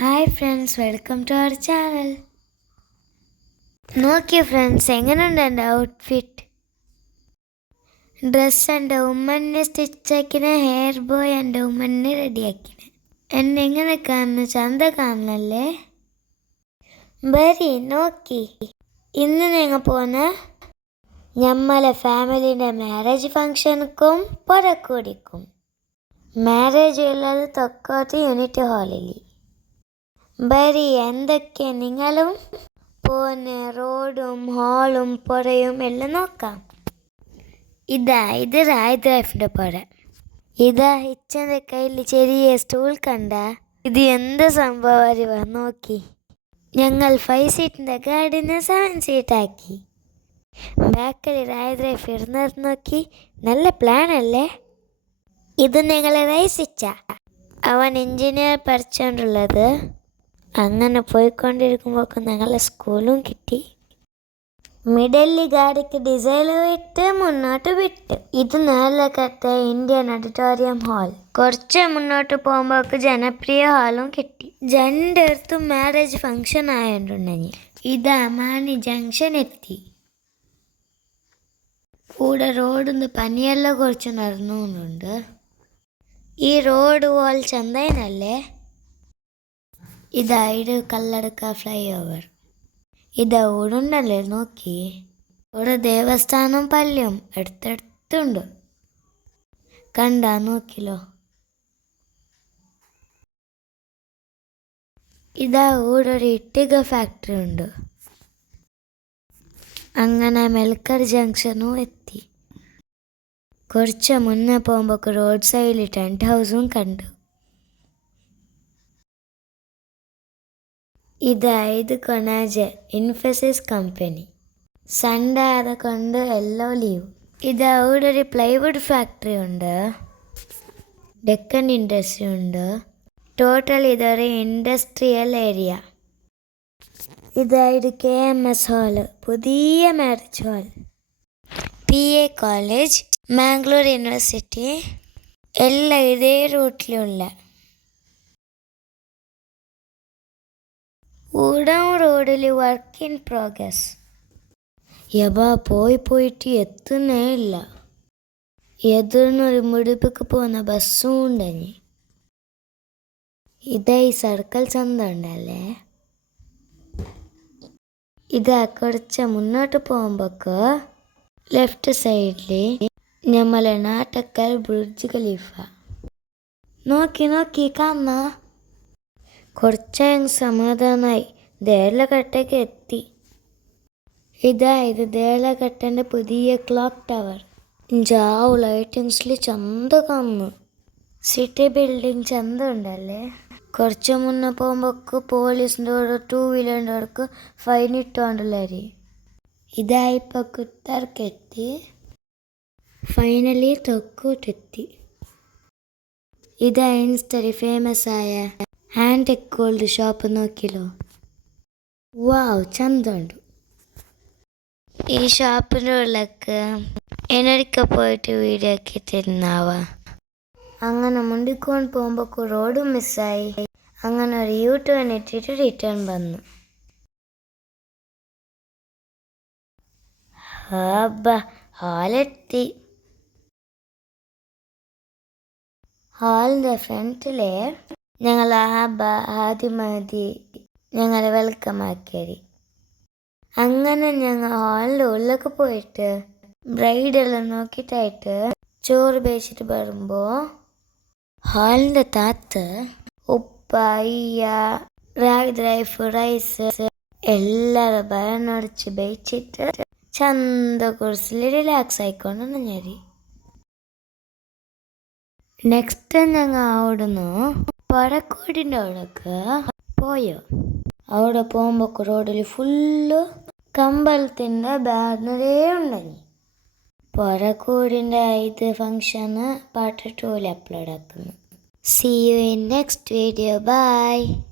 Hi friends, welcome to our channel. നോക്കിയ friends, എങ്ങനെയുണ്ട് എൻ്റെ ഔട്ട്ഫിറ്റ്? ഡ്രസ്സ് എൻ്റെ ഉമ്മനെ സ്റ്റിച്ചാക്കിന, ഹെയർ ബോയ് എൻ്റെ ഉമ്മനെ റെഡിയാക്കിന. എന്നെ എങ്ങനെ കാണുന്നു? ചന്ത കാണണല്ലേ? ബരി നോക്കി. ഇന്ന് ഞങ്ങൾ പോന്ന ഞമ്മളെ ഫാമിലിൻ്റെ മാരേജ് ഫങ്ഷനുക്കും പുറക്കൂടിക്കും. മാരേജ് ഉള്ളത് തൊക്കോത്ത് യൂണിറ്റ് ഹാളിൽ. ബരി എന്തൊക്കെ നിങ്ങളും പോകുന്ന റോഡും ഹാളും പുറയും എല്ലാം നോക്കാം. ഇത് റായ് ലൈഫിൻ്റെ പുറ. ഇച്ചൻ്റെ കയ്യിൽ ചെറിയ സ്റ്റൂൾ കണ്ട. ഇത് എന്ത് സംഭവം അറിവ? നോക്കി, ഞങ്ങൾ 5 സീറ്റിൻ്റെ ഗാഡിനെ 7 സീറ്റാക്കി. ബാക്കിൽ റായ് ലൈഫ് ഇരുന്നത് നോക്കി. നല്ല പ്ലാൻ അല്ലേ? ഇത് ഞങ്ങളെ റൈസിച്ച അവൻ എഞ്ചിനീയർ പഠിച്ചുകൊണ്ടുള്ളത്. അങ്ങനെ പോയിക്കൊണ്ടിരിക്കുമ്പോൾ ഞങ്ങളെ സ്കൂളും കിട്ടി. മിഡല്ലി ഗാഡിക്ക് ഡിസൈൻ വിട്ട് മുന്നോട്ട് വിട്ട്. ഇത് നേരലക്കത്തെ ഇന്ത്യൻ ഓഡിറ്റോറിയം ഹാൾ. കുറച്ച് മുന്നോട്ട് പോകുമ്പോൾ ജനപ്രിയ ഹാളും കിട്ടി. എൻ്റെ അടുത്ത് മാരേജ് ഫങ്ഷൻ ആയിട്ടുണ്ടെങ്കിൽ മാണി ജംഗ്ഷൻ എത്തി. കൂടെ റോഡിന്ന് പനിയെല്ലാം കുറച്ച് നടന്നുകൊണ്ടുണ്ട്. ഈ റോഡ് വാൾ ചന്തയനല്ലേ? ഇത് കല്ലടക്ക ഫ്ലൈ ഓവർ. ഓടുണ്ടല്ലേ? നോക്കി, ഇവിടെ ദേവസ്ഥാനം പള്ളിയും അടുത്തടുത്തുണ്ട്. കണ്ട നോക്കിലോ? ഇവിടെ ഒരു ഇട്ടിക ഫാക്ടറി ഉണ്ട്. അങ്ങനെ മെൽക്കർ ജംഗ്ഷനും എത്തി. കുറച്ച് മുന്നേ പോകുമ്പോൾ റോഡ് സൈഡിൽ ടെൻറ്റ് ഹൗസും കണ്ടു. ഇത് കൊണാജെ ഇൻഫോസിസ് കമ്പനി. സൺഡേ ആയതുകൊണ്ട് എല്ലാം ലീവ്. ഇവിടെ ഒരു പ്ലൈവുഡ് ഫാക്ടറി ഉണ്ട്, ഡെക്കൻ ഇൻഡസ്ട്രി ഉണ്ട്. ടോട്ടൽ ഇതൊരു ഇൻഡസ്ട്രിയൽ ഏരിയ. ഇത് KMS ഹാള്, പുതിയ marriage hall. PA college, Mangalore university എല്ലാം ഇതേ റൂട്ടിലുള്ള. ഉടൻ റോഡിൽ വർക്ക് ഇൻ പ്രോഗ്രസ്. പോയിട്ട് എത്തുന്നേ ഇല്ല. എതിർന്നൊരു മുടിപ്പിക്ക് പോകുന്ന ബസ്സും ഉണ്ടെങ്കിൽ. ഈ സർക്കിൾ ചന്ത ഉണ്ടല്ലേ? കുറച്ച് മുന്നോട്ട് പോകുമ്പോൾ ലെഫ്റ്റ് സൈഡിൽ നമ്മളെ നാട്ടക്കൽ ബുർജ് ഖലീഫ. നോക്കി കാണുന്ന. കുറച്ച് സമാധാനമായി. ദേലഘട്ടയ്ക്ക് എത്തി. ഇത് ദേലഘട്ടൻ്റെ പുതിയ ക്ലോക്ക് ടവർ. ലൈറ്റിങ്സിൽ ചന്ത കാണുന്നു. സിറ്റി ബിൽഡിംഗ് ചന്ത ഉണ്ടല്ലേ? കുറച്ച് മുന്നേ പോകുമ്പോൾ പോലീസിൻ്റെ ഒരു 2 വീലറിൻ്റെ അടുക്ക് ഫൈൻ ഇട്ടുകൊണ്ടുള്ളവർ. ഇപ്പോൾ കുത്തർക്കെത്തി. ഫൈനലി തൊക്കൂട്ടെത്തി. ഇൻസ്റ്ററി ഫേമസ് ആയ ആൻറ്റിക് ഗോൾഡ് ഷോപ്പ്. നോക്കിലോ? വാവ്, ചന്തമുണ്ട്. ഈ ഷോപ്പിൻ്റെ ഉള്ളിലേക്ക് എന്നൊരിക്കൽ പോയിട്ട് വീഡിയോ ആക്കി തരുന്നാവ. അങ്ങനെ മുണ്ടിക്കൊണ്ട് പോകുമ്പോൾ റോഡ് മിസ്സായി. അങ്ങനെ ഒരു U-turn ഇട്ടിട്ട് റിട്ടേൺ വന്നു. ഹാളെത്തി. ഹാളിൻ്റെ ഫ്രണ്ടിലെ ഞങ്ങൾ ആദ്യമാതി ഞങ്ങളെ വെൽക്കം ആക്കിയത്. അങ്ങനെ ഞങ്ങൾ ഹാളിൻ്റെ ഉള്ളിലേക്ക് പോയിട്ട് ബ്രൈഡെല്ലാം നോക്കിയിട്ടായിട്ട് ചോറ് ബേച്ചിട്ട് വരുമ്പോൾ ഹാളിൻ്റെ താത്ത് ഉപ്പ, റാഗ് ലൈഫ്, റൈസ് എല്ലാവരും ഭരണടിച്ച് ബേച്ചിട്ട് ചന്ത കുറിച്ചിൽ റിലാക്സ് ആയിക്കൊണ്ട് നിന്നേരി. നെക്സ്റ്റ് ഞങ്ങൾ അവിടുന്ന് പടക്കോടിൻ്റെ അവിടേക്ക് പോയോ. അവിടെ പോകുമ്പോൾ റോഡിൽ ഫുള്ള് കമ്പലത്തിൻ്റെ ബാനറേ ഉണ്ടായി. പടക്കോടിൻ്റെ ഫങ്ഷന് പാർട്ട് 2 അപ്ലോഡ് ആക്കുന്നു. See you in next video. Bye.